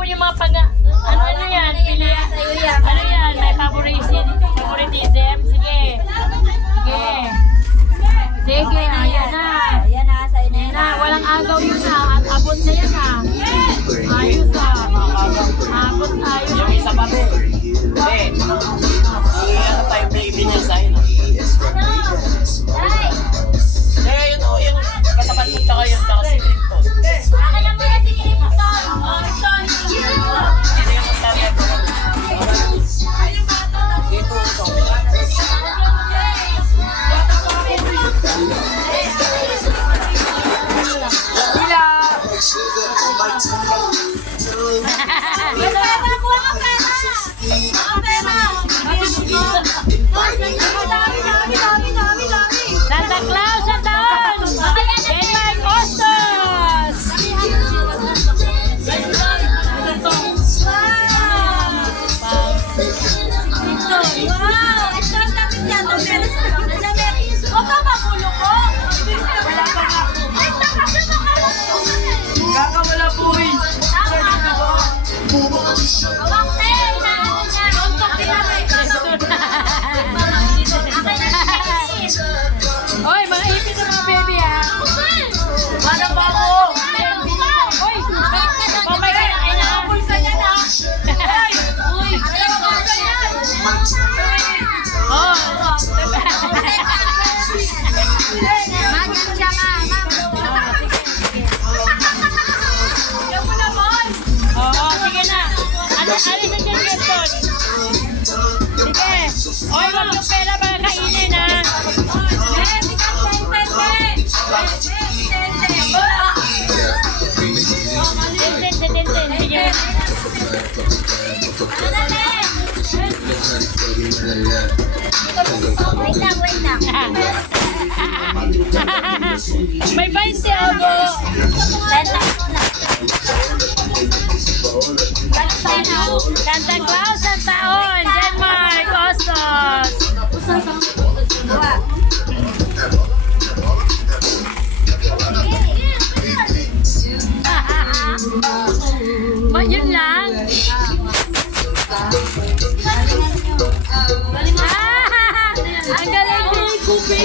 po yung mga ano yan, pilihan. Ano yan, may favoritism. Sige. Sige, ayan na. Ayan na, sa'yo na yan. Walang agaw yun na. At abot na yan ha. Ayos ha. Abot ayos. Yung isa pa rin. Hindi. Ano tayo baby niya sa'yo, no? Eh, yun o, yung katapat ko tsaka yun, tsaka si Crypto. Hindi yung masabi ako. Dito, ito. Santa Claus sa taon! Denmark Costos! Kakawala po rin. Oy, mga ipin ng mga baby ha! Ano ba ako? Oy! Mamay ka na, ay nakapulsa niya na! Uy! Oh! Oo, sige na. Alis na dyan, Gerson. Sige. Oy, wag yung pera mga kainin, ha? Tintin. Sige. Wait lang. May 20 ako. Santa Claus ang taon. Denmark Costos. Yun lang. Ang galing ni Kupi.